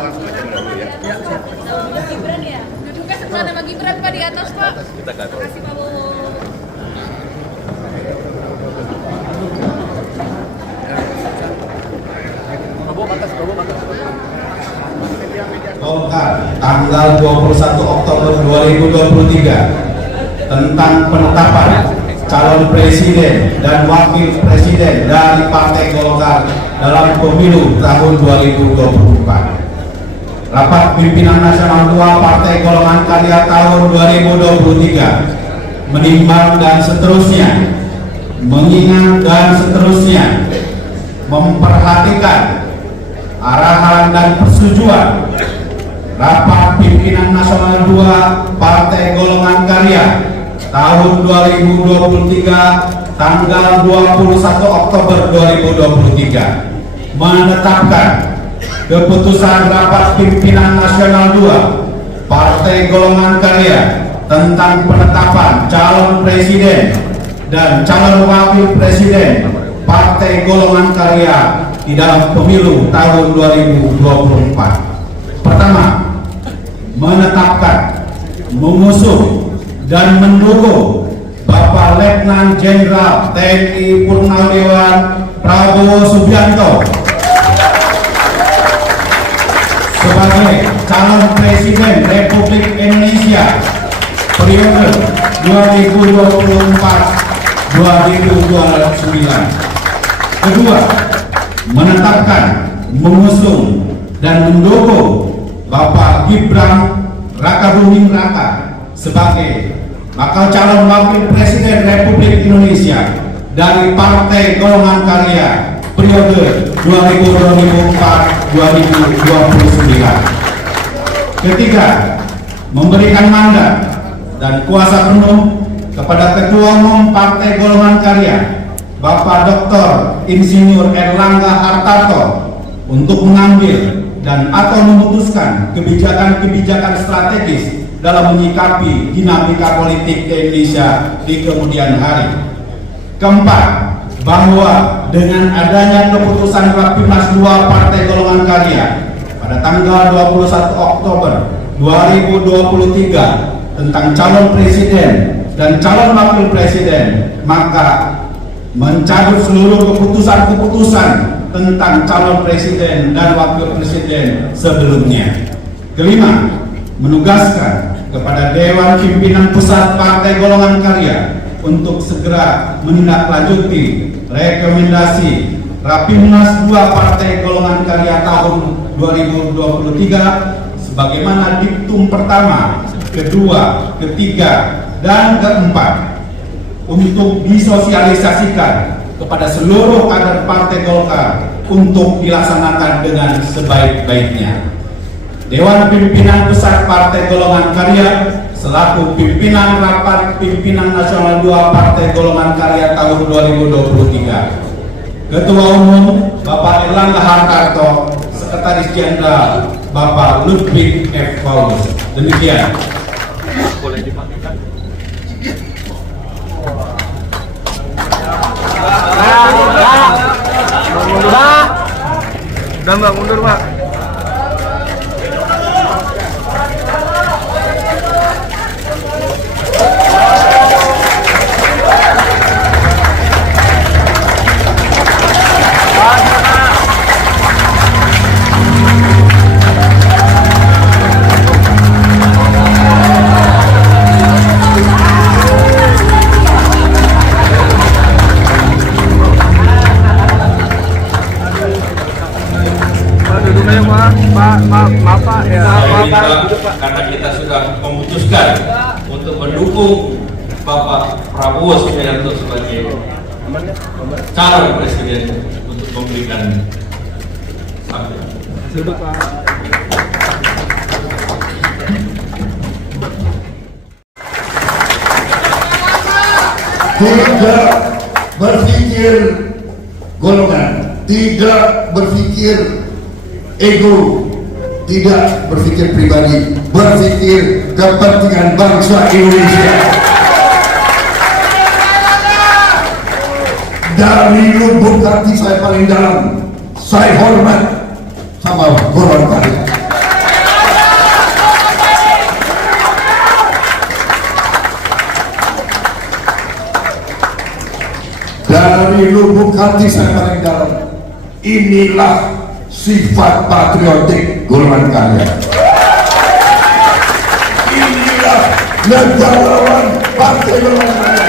langsung aja dulu ya. Sama Gibran ya. Duduknya sebelah nama Gibran Pak di atas Pak. Kita ke atas. Kasih Pak Bowo. Golkar tanggal 21 Oktober 2023 tentang penetapan calon presiden dan wakil presiden dari Partai Golkar dalam pemilu tahun 2024. Rapat Pimpinan Nasional 2 Partai Golongan Karya tahun 2023 menimbang dan seterusnya, mengingat dan seterusnya, memperhatikan arahan dan persetujuan Rapat Pimpinan Nasional 2 Partai Golongan Karya tahun 2023 tanggal 21 Oktober 2023 menetapkan keputusan Rapat Pimpinan Nasional 2 Partai Golongan Karya tentang penetapan calon presiden dan calon wakil presiden Partai Golongan Karya di dalam pemilu tahun 2024. Pertama, menetapkan, mengusung dan mendukung Bapak Letnan Jenderal TNI Purnawirawan Prabowo Subianto sebagai calon presiden Republik Indonesia periode 2024-2029. Kedua, menetapkan, mengusung dan mendukung Bapak Gibran Rakabuming Raka sebagai bakal calon wakil presiden Republik Indonesia dari Partai Golongan Karya periode 2024-2029. Ketiga, memberikan mandat dan kuasa penuh kepada Ketua Umum Partai Golongan Karya Bapak Dr. Insinyur Erlangga Hartarto untuk mengambil dan atau memutuskan kebijakan-kebijakan strategis dalam menyikapi dinamika politik Indonesia di kemudian hari. Keempat, bahwa dengan adanya keputusan Rapimnas 2 Partai Golongan Karya pada tanggal 21 Oktober 2023 tentang calon presiden dan calon wakil presiden, maka mencabut seluruh keputusan-keputusan tentang calon presiden dan wakil presiden sebelumnya. Kelima, menugaskan kepada Dewan Pimpinan Pusat Partai Golongan Karya untuk segera menindaklanjuti rekomendasi Rapimnas 2 Partai Golongan Karya tahun 2023 sebagaimana diktum pertama, kedua, ketiga, dan keempat untuk disosialisasikan kepada seluruh kader Partai Golkar untuk dilaksanakan dengan sebaik-baiknya. Dewan Pimpinan Pusat Partai Golongan Karya selaku pimpinan Rapat Pimpinan Nasional 2 Partai Golongan Karya tahun 2023. Ketua Umum Bapak Erlangga Hartarto, Sekretaris Jenderal Bapak Ludwig F. Paulus. Demikian. Boleh dipakai. Mbak, mundur Mbak. Maaf Pak, ya. Karena kita sudah memutuskan untuk mendukung Bapak Prabowo Subianto sebagai calon presiden untuk memberikan sambutan. Duduk Pak. Tidak berpikir golongan, tidak berpikir ego, tidak berpikir pribadi, berpikir kepentingan bangsa Indonesia. Dari lubuk hati saya paling dalam, saya hormat sama golongan karya. hati saya paling dalam, inilah sifat patriotik golongan karya. Inilah negarawan partai golongan karya.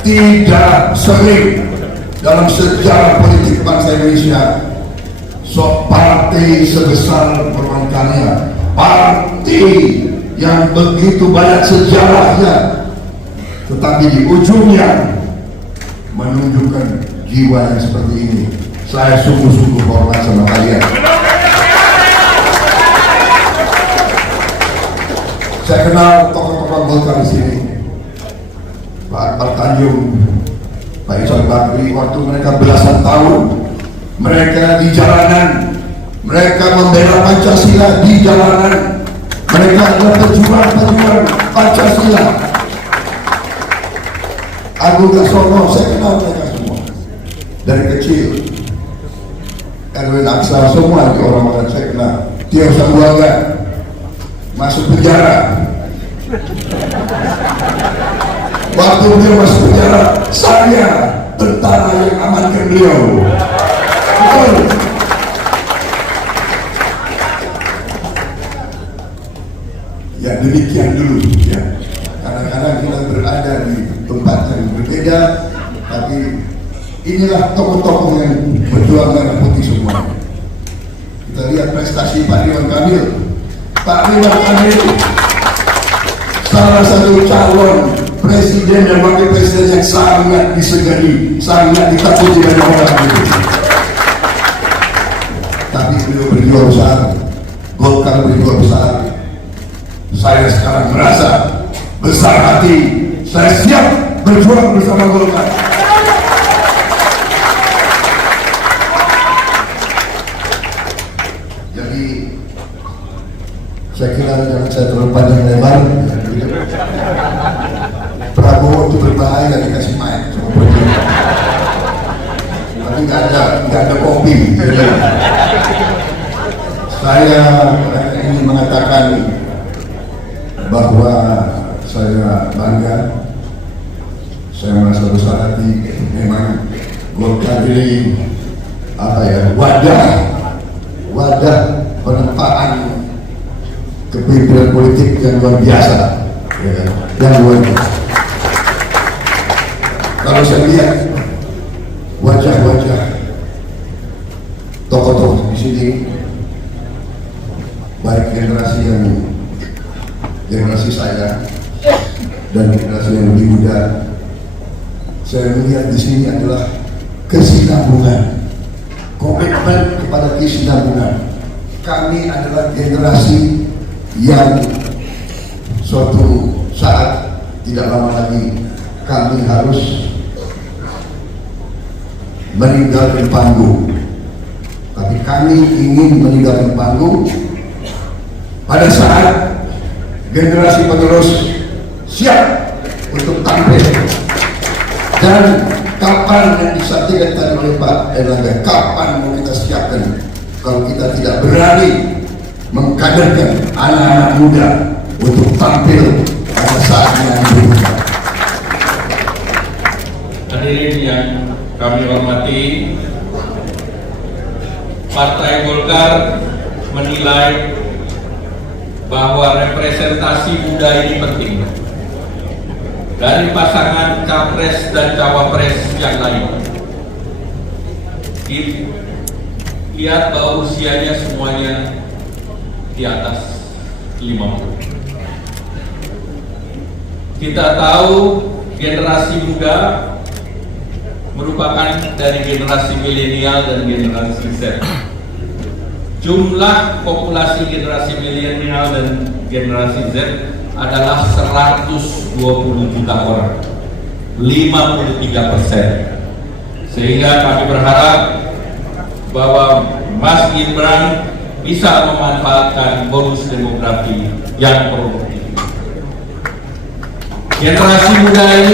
Tidak sering dalam sejarah politik bangsa Indonesia partai sebesar golongan karya, partai yang begitu banyak sejarahnya, tetapi di ujungnya menunjukkan jiwa yang seperti ini. Saya sungguh-sungguh hormat sama kalian. Saya kenal tokoh-tokoh Golkar di sini, Pak Akbar Tanjung, Pak Ical Bakri. Waktu mereka belasan tahun, mereka di jalanan, mereka membela Pancasila di jalanan, mereka adalah pejuang-pejuang Pancasila. Agung Laksono, saya kenal mereka semua dari kecil. Erwin Aksa, semua itu orang-orang saya kenal. Tio Sambuaga masuk penjara. Waktu dia masuk penjara, saya tentara yang amankan beliau. Betul. Ya demikian dulu ya. Kadang-kadang kita berada di tempat yang berbeda, tapi inilah tokoh-tokoh yang berjuang merah putih semua. Kita lihat prestasi Pak Ridwan Kamil. Pak Ridwan Kamil salah satu calon presiden dan wakil presiden yang sangat disegani, sangat ditakuti banyak orang itu. Tapi beliau berjuang besar, Golkar berjuang besar. Saya sekarang merasa besar hati, saya siap berjuang bersama Golkar. Jadi saya kira jangan saya terlalu panjang lebar. Prabowo itu berbahaya dikasih mic sama presiden. Tapi nggak ada kopi. Saya ingin mengatakan bahwa saya bangga, saya merasa besar hati. Memang Golkar ini wadah penempaan kepemimpinan politik yang luar biasa, ya, yang luar biasa. Kalau saya lihat wajah-wajah tokoh-tokoh di sini, baik generasi saya dan generasi yang lebih muda, saya melihat di sini adalah kesinambungan, komitmen kepada kesinambungan. Kami adalah generasi yang suatu saat tidak lama lagi kami harus meninggalkan panggung, tapi kami ingin meninggalkan panggung pada saat generasi penerus siap untuk tampil. Dan kapan yang disampaikan tadi oleh Pak Erlangga, kapan mau kita siapkan kalau kita tidak berani mengkaderkan anak-anak muda untuk tampil pada saatnya yang berikutnya. Hadirin yang kami hormati, Partai Golkar menilai bahwa representasi muda ini penting. Dari pasangan capres dan cawapres yang lain, lihat bahwa usianya semuanya di atas 50. Kita tahu generasi muda merupakan dari generasi milenial dan generasi Z. Jumlah populasi generasi milenial dan generasi Z adalah 120 juta orang, 53%. Sehingga kami berharap bahwa Mas Gibran bisa memanfaatkan bonus demografi yang produktif. Generasi muda ini